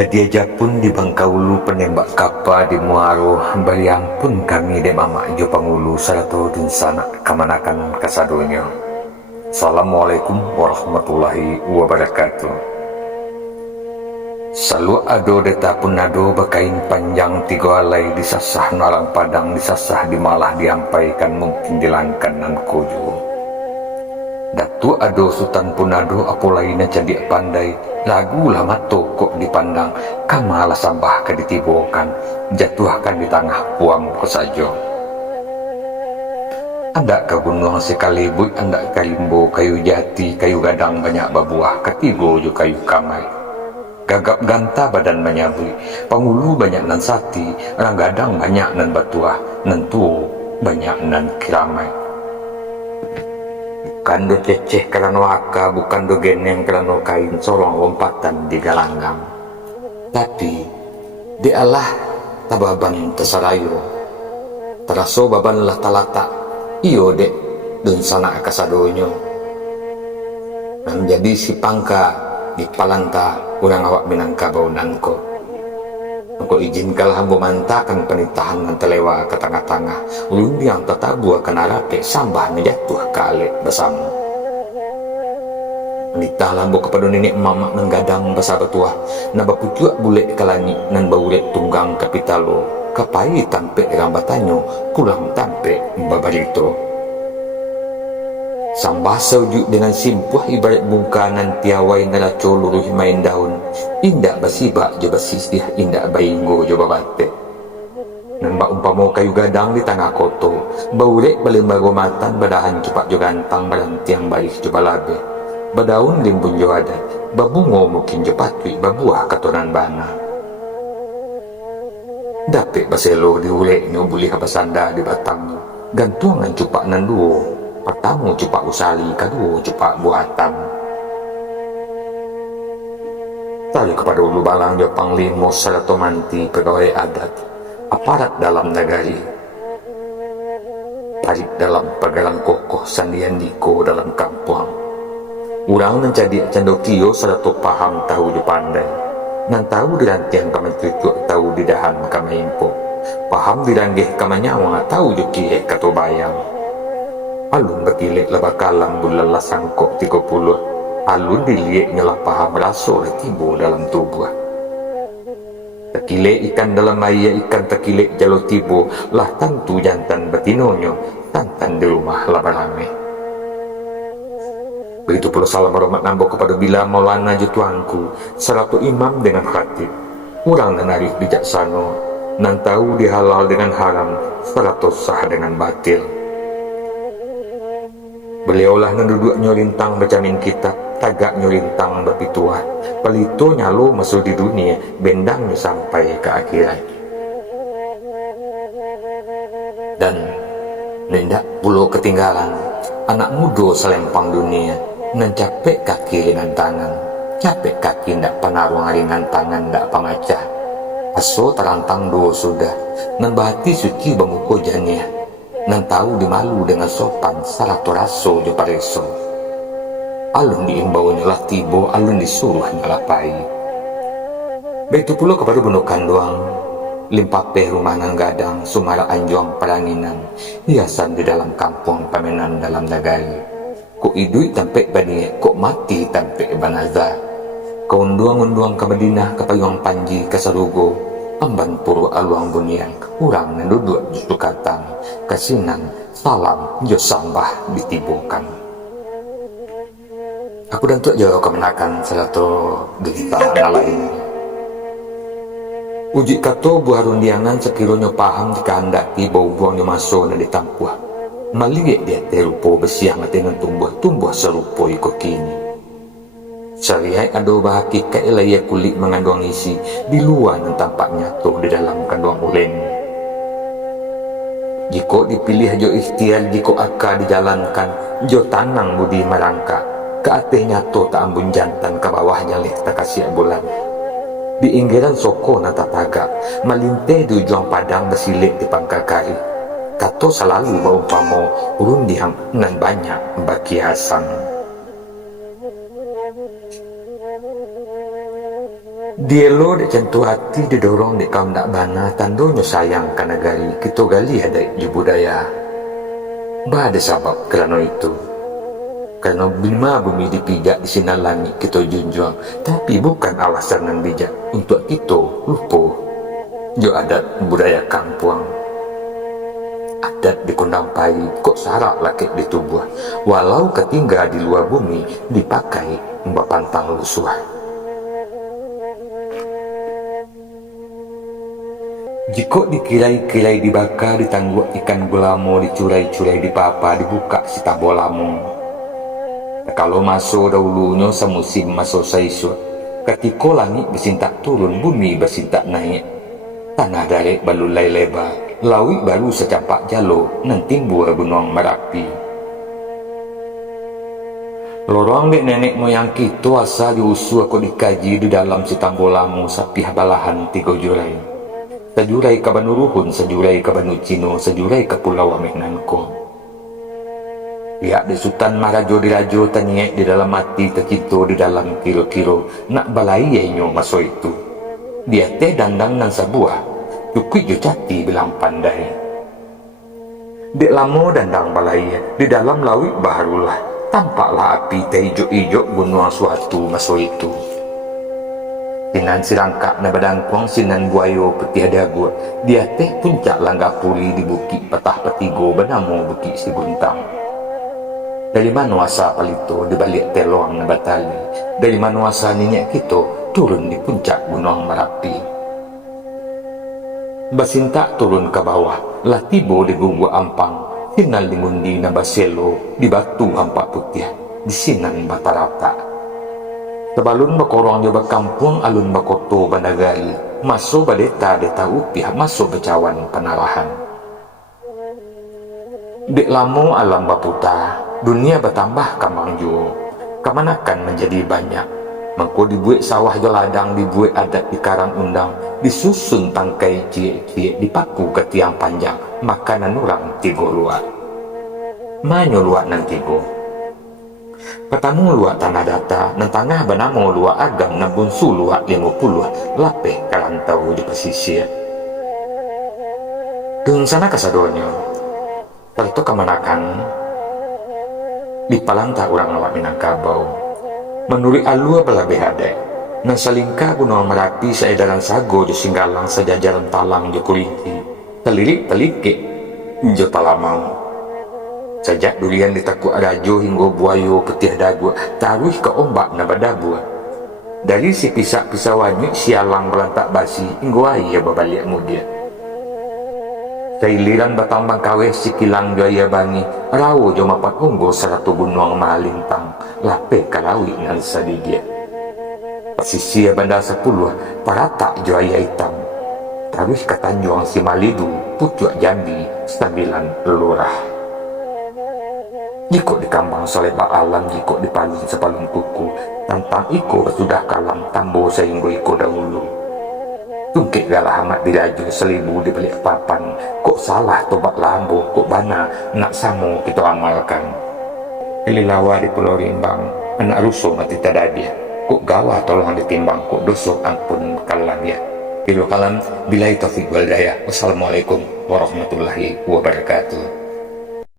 Badiaja pun di Bangkaulu penembak kapa di Muaro baliang pun kami de mama jo pangulu sarato dun sana kamanakan kasadonyo. Assalamualaikum warahmatullahi wabarakatuh. Selalu ado deta pun ado bakain panjang tiga alai disasah nalang padang disasah di malah diampaikan mungkin dilangkan nan kojo. Datu ado sultan pun ado apolaina candik pandai lagu lama tokok dipandang kamala sambah ke ditibokan jatuhkan di tengah puang kesajo. Anda ke gunung sekalibut anda kalimbo kayu jati kayu gadang banyak babuah ketigo jo kayu kamai gagap ganta badan menyabui pangulu banyak nan sati orang gadang banyak nan batuah nentu banyak nan kiramai. Bukan do ceceh karena waka, bukan do geneng karena kain sorong lompatan di galanggang. Tapi di Allah tababan tesarayo, teraso baban lah talata, iyo dek dun sana kasadonyo. Menjadi si pangka di palanta urang awak minangka baunanko. Engkau izinkan hambo mantakan penitahan nan telewa ke tengah-tengah ulun yang tetabu akan arape sambah menjatuh kale bersama menitah lambo kepada nenek mamak nan gadang basa betuah naba pucuak bule kalani nan baulek tunggang kapitalo kapai tampe rambatanyo kurang tampe babarito sambah saujuk dengan simpuh ibarat bungkanan piawai nalaco luruh main daun indak basibak jo basisih indak bainggo jo babate nambak umpamo kayu gadang di tengah koto baulek balembago matan badahan cepat jo gantang balantiang balik jo balabe badaun limbun jo adat babungo mungkin jo patwi babuah katonan bana dapet baselo diulek nyo buli habasanda di batang gantungan cupak nan duo pertama cupak usali kedua cupak buatan tali kepada ulu balang jo panglimo sarato manti pegawai adat aparat dalam negari tarik dalam pagalang kokoh sandian diko dalam kampung urang menjadi candokio sarato paham tahu jo pandai nan tahu dirantiang kamantujuk tahu didahan kamaimpo paham diranggeh kamanyawa tahu jo kie kato bayang alun berkilik labakalang bulala sangkok 30 alun diliek nyelah paham rasul tibo dalam tubuh terkilik ikan dalam air ikan terkilik jalo tibo lah tentu jantan betinonyo tantan di rumah labarame begitu pula salam hormat nambok kepada bila maulana jutuanku seratu imam dengan khatib urang nan arif bijaksano nan tahu dihalal dengan haram seratu sah dengan batil. Beliaulah nenduduk nyolintang berjamin kitab tagak nyolintang berpituah pelito nyalo masuk di dunia bendangnya sampai ke akhirat dan nendak pulau ketinggalan anak muda selempang dunia nan capek kaki dengan tangan capek kaki ndak penaruh ringan tangan ndak pangacah aso terantang do sudah nan bahati suci banguko jania nan tahu dimalu dengan sopan salah toraso jo pareso alun diimbau nyalah tibo alun disuruh nyalah pai begitu pula kepada bunukan doang limpape rumah nan gadang sumara anjuang peranginan hiasan di dalam kampung pamenan dalam negari kok idui tampe bani kok mati tampe banaza keunduang-unduang ke Madinah ke payung panji ke Sarugo amban puru aluang bunian urang nenduduk justru katang kasinan salam jo sambah ditibukan aku dan tuak jauh kemenakan satu gerita lain uji kato buah rundiangan sekiranya paham jika handaki bau buangnya masuk na ditampuh malirik dia terupo besiang dengan tumbuh serupo iko kini syariat ado bahakika ilaya kulit mengandung isi di luar yang tampak nyatu di dalam kandung ulen jika dipilih jo ikhtiar jika aka dijalankan jo tanang budi merangka ke ateh nyatu tak ambun jantan ke bawahnya leh tak kasih bulan di inggiran soko nata taga malinte di ujung padang bersilik di pangkakari kato selalu bau pamo urundiang nan banyak bakiasan Dielo dek cantu hati didorong dek kaum dak bana tandonyo sayang kana gali kita gali ada ju budaya. Ba ada sabab kerana itu. Karena bima bumi dipijak di sinar langit kita junjung, tapi bukan alasan yang bijak untuk kita lupa jo adat budaya kampung. Adat di kondang pari kok sarak laki di tubuh, walau ketinggal di luar bumi dipakai mbapantang lusuh. Jika dikirai-kirai dibakar, ditangguk ikan belamo, dicurai-curai di papa, dibuka si tabolamo. Kalau masuk dahulunya semusim masuk saisut, ketika langit bersintak turun, bumi bersintak naik. Tanah darek balulai lebar, laut baru secampak jalo, nan timbul gunung Merapi. Lorong dek nenek moyang kita asal diusul aku dikaji di dalam si tabolamo sapi balahan 3 jurai. Sejurai ke Banuruhun, sejurai ke Banu Cino, sejurai ke Pulau Amenanko. Pihak di Sultan Maharajo dirajo tanyek di dalam hati tercinta di dalam kiro-kiro nak balai yenyo masuk itu. Dia teh dandang nan sebuah, cukup jo cati bilang pandai. Dek lamo dandang balai di dalam laut baharulah tampaklah api teh ijo-ijo gunung suatu masuk itu. Sinan sirangkak na badangkuang sinan buayo peti adagu, dia teh puncak langga puli di bukit petah petigo benamo bukit si buntang. Dari mana asa palito di balik telong na batali, dari mana asa ninyak kita turun di puncak gunung Merapi. Basinta turun ke bawah, lah tibo di gunggu ampang, sinan lingundi na baselo di batu hampa putih, di sinan batarata. Sebalun bakorong joba kampung alun bakoto bandagali, masuk badeta deta upih masuk becawan penarahan. Dek lamo alam baputa, dunia bertambah kambang jo, kemanakan menjadi banyak. Mengko dibuat sawah jeladang, dibuat adat di karang undang, disusun tangkai cie-cie, dipaku ke tiang panjang, makanan orang 3 luar. Manyo luar nan 3. Pertama luak tanah data, nan tengah benamo luak agam, nan bunsu luak 50, lapeh kalantau di pesisir. Dung sana kasadonyo, tentu kemanakan di palanta orang awak Minangkabau. Menurut alua belabeh adek, nan salingka gunung Merapi seedaran sago di singgalang sejajaran talang di kuliti, telirik telikik jo talamau. Sejak durian ditakuk rajo hingga buayo petih dagu, taruh ke ombak na badabu. Dari si pisak-pisak wanyuk sialang belantak basi, hingga ayah berbalik mudia. Sailiran batambang kaweh si kilang jaya bangi, rawo jo mapat unggo 100 gunung malintang, lape kalawi nan sadigya. Pesisir bandar 10, paratak jo ayah hitam. Taruh ke Tanjung si Malidu, Pucuk Jambi, 9 lurah. Jika di kambang selebak alam, jika di palung sepalung kuku, tentang iko sudah kalam tambo sehingga iko dahulu. Tungkik galah amat diraju 1000 di balik papan, kok salah tobak lambo, kok bana nak samo kita amalkan. Kelilawa di Pulau Rimbang, anak rusuh mati tadabia, kok gawah tolong ditimbang, kok dosa ampun kalam ya. Bila kalam, bilai taufiq wal hidayah. Wassalamualaikum warahmatullahi wabarakatuh.